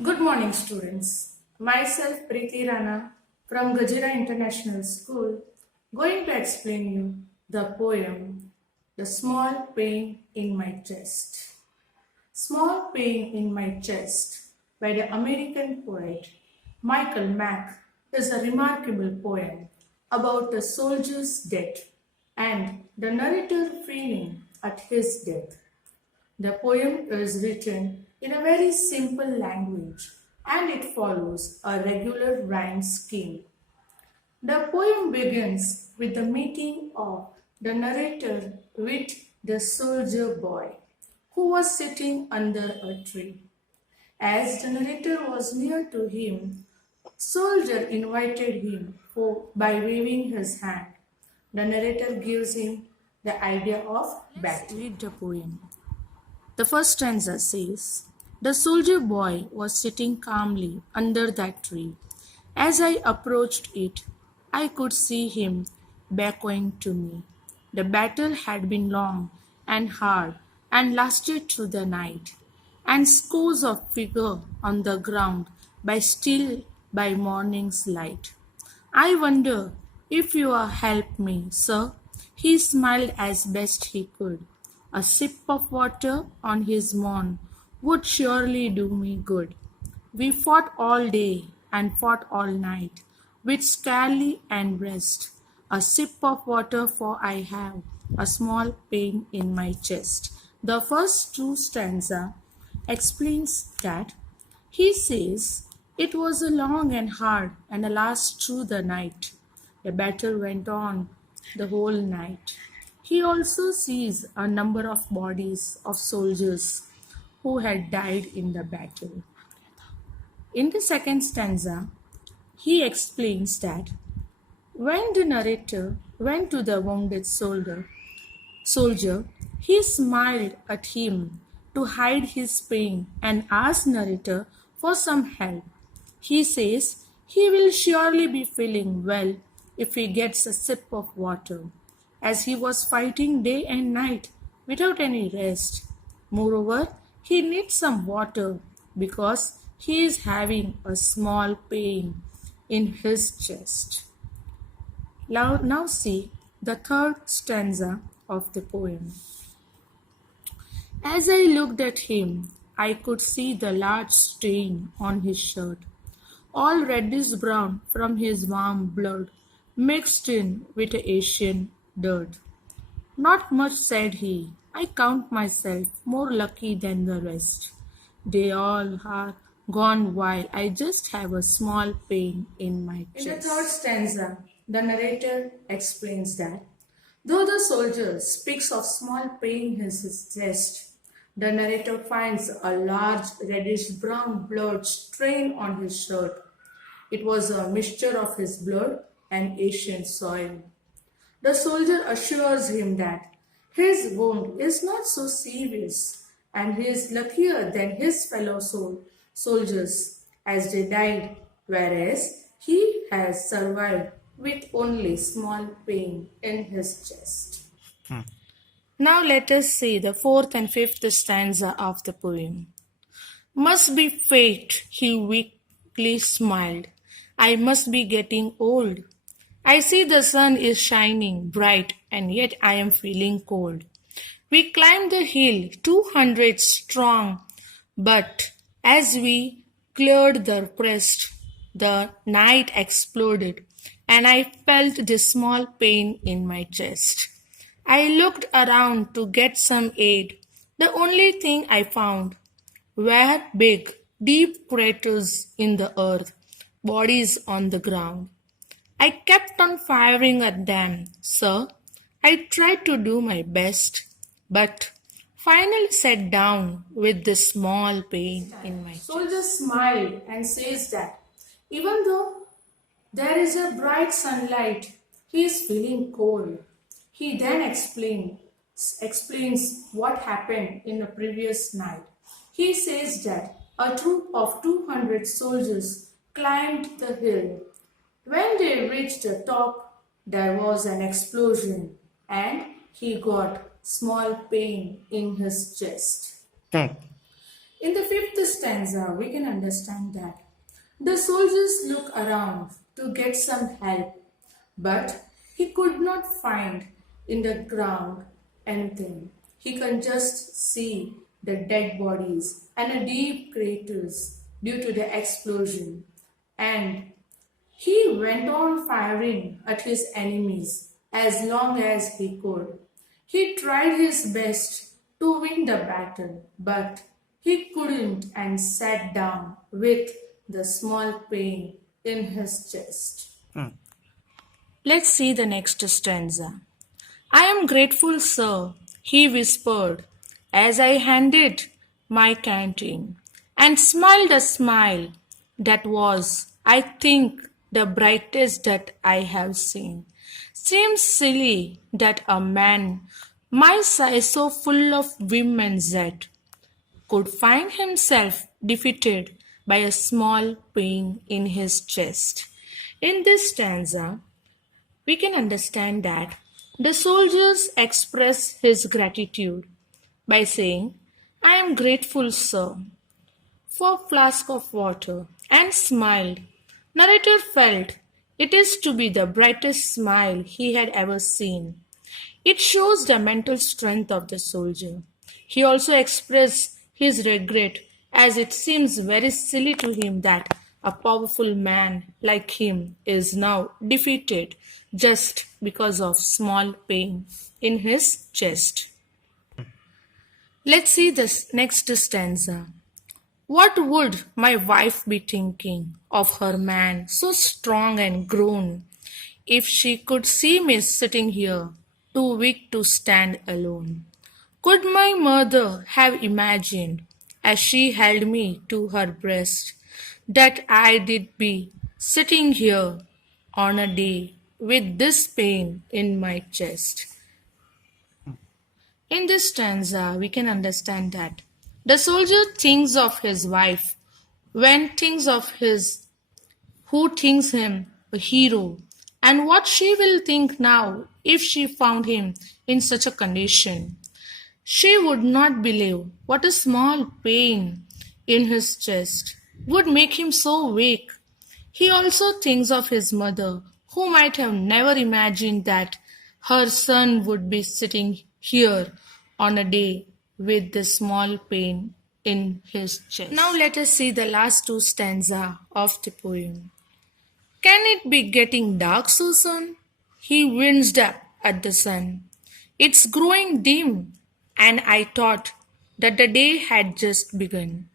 Good morning, students. Myself, Priti Rana from Gajera International School, going to explain you the poem, The Small Pain in My Chest. Small Pain in My Chest by the American poet Michael Mack is a remarkable poem about a soldier's death and the narrator feeling at his death. The poem is written in a very simple language and it follows a regular rhyme scheme. The poem begins with the meeting of the narrator with the soldier boy who was sitting under a tree. As the narrator was near to him, soldier invited him by waving his hand. The narrator gives him the idea of battle. Read the poem. The first stanza says, "The soldier boy was sitting calmly under that tree. As I approached it, I could see him beckoning to me. The battle had been long and hard and lasted through the night, and scores of figures on the ground by still by morning's light. I wonder if you will help me, sir." He smiled as best he could. A sip of water on his morn would surely do me good. We fought all day and fought all night, with scarcely and rest. A sip of water, for I have a small pain in my chest. The first two stanza explains that he says it was a long and hard and a last through the night. The battle went on the whole night. He also sees a number of bodies of soldiers who had died in the battle. In the second stanza, he explains that when the narrator went to the wounded soldier, he smiled at him to hide his pain and asked narrator for some help. He says he will surely be feeling well if he gets a sip of water, as he was fighting day and night without any rest. Moreover, he needs some water because he is having a small pain in his chest. Now see the third stanza of the poem. As I looked at him, I could see the large stain on his shirt, all reddish brown from his warm blood, mixed in with Asian dirt. "Not much," said he. "I count myself more lucky than the rest. They all are gone while I just have a small pain in my chest." In the third stanza, the narrator explains that though the soldier speaks of small pain in his chest, the narrator finds a large reddish brown blood stain on his shirt. It was a mixture of his blood and Asian soil. The soldier assures him that his wound is not so serious and he is luckier than his fellow soldiers as they died, whereas he has survived with only small pain in his chest. Now let us see the fourth and fifth stanza of the poem. "Must be fate," he weakly smiled. "I must be getting old. I see the sun is shining bright and yet I am feeling cold. We climbed the hill 200 strong, but as we cleared the crest, the night exploded and I felt this small pain in my chest. I looked around to get some aid. The only thing I found were big, deep craters in the earth, bodies on the ground. I kept on firing at them, sir. I tried to do my best, but finally sat down with this small pain in my chest." Soldier smiled and says that even though there is a bright sunlight, he is feeling cold. He then explains what happened in the previous night. He says that a troop of 200 soldiers climbed the hill. When they reached the top, there was an explosion and he got small pain in his chest. In the fifth stanza, we can understand that the soldiers look around to get some help, but he could not find in the ground anything. He can just see the dead bodies and a deep craters due to the explosion. And he went on firing at his enemies as long as he could. He tried his best to win the battle, but he couldn't and sat down with the small pain in his chest. Let's see the next stanza. I am grateful, sir, he whispered as I handed my canteen and smiled a smile that was, I think, the brightest that I have seen. Seems silly that a man my size, so full of vim and zest, could find himself defeated by a small pain in his chest. In this stanza, we can understand that the soldiers express his gratitude by saying, I am grateful, sir, for a flask of water, and smiled. Narrator felt it is to be the brightest smile he had ever seen. It shows the mental strength of the soldier. He also expressed his regret as it seems very silly to him that a powerful man like him is now defeated just because of small pain in his chest. Let's see this next stanza. What would my wife be thinking of her man so strong and grown if she could see me sitting here, too weak to stand alone? Could my mother have imagined, as she held me to her breast, that I did be sitting here on a day with this pain in my chest? In this stanza, we can understand that the soldier thinks of his wife when thinks of his who thinks him a hero, and what she will think now if she found him in such a condition. She would not believe what a small pain in his chest would make him so weak. He also thinks of his mother, who might have never imagined that her son would be sitting here on a day with the small pain in his chest. Now let us see the last two stanza of the poem. Can it be getting dark so soon? He winced up at the sun. It's growing dim, and I thought that the day had just begun.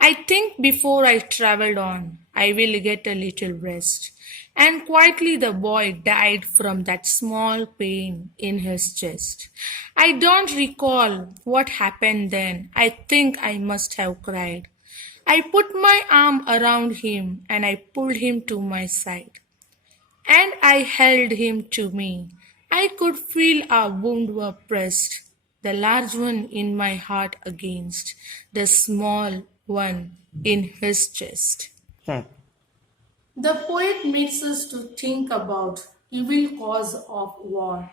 I think before I traveled on, I will get a little rest. And quietly the boy died from that small pain in his chest. I don't recall what happened then. I think I must have cried. I put my arm around him and I pulled him to my side. And I held him to me. I could feel our wound were pressed, the large one in my heart against the small one in his chest. The poet makes us to think about evil cause of war.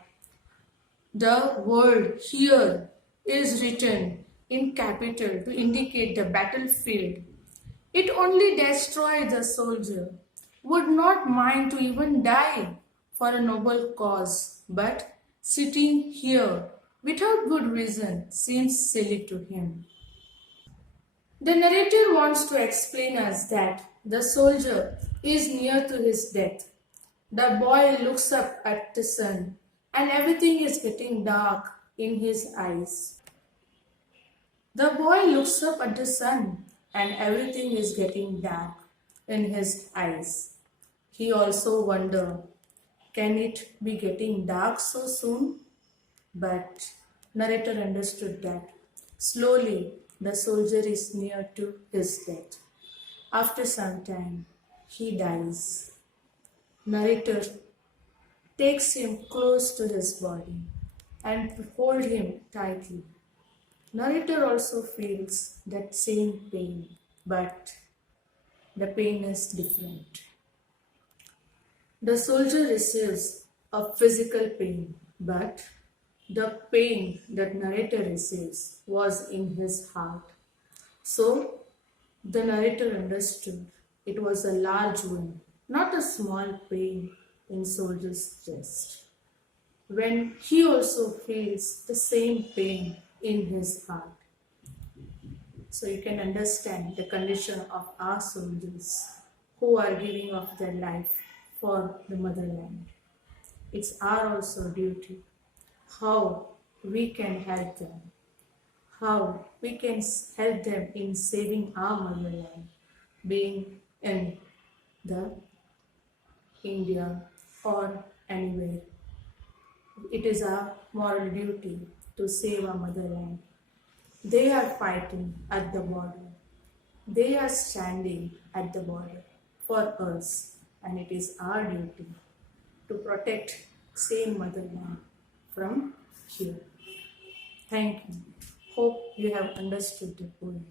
The word here is written in capital to indicate the battlefield. It only destroys the soldier, would not mind to even die for a noble cause, but sitting here without good reason seems silly to him. The narrator wants to explain us that the soldier is near to his death. The boy looks up at the sun and everything is getting dark in his eyes. The boy looks up at the sun and everything is getting dark in his eyes. He also wonders, can it be getting dark so soon? But narrator understood that slowly the soldier is near to his death. After some time, he dies. Narrator takes him close to his body and hold him tightly. Narrator also feels that same pain, but the pain is different. The soldier receives a physical pain, but the pain that narrator receives was in his heart. So the narrator understood it was a large wound, not a small pain in soldier's chest. When he also feels the same pain in his heart. So you can understand the condition of our soldiers who are giving up their life for the motherland. It's our also duty how we can help them, how we can help them in saving our motherland, being in the India or anywhere. It is our moral duty to save our motherland. They are fighting at the border. They are standing at the border for us, and it is our duty to protect same motherland from here. Thank you. Hope you have understood the poem.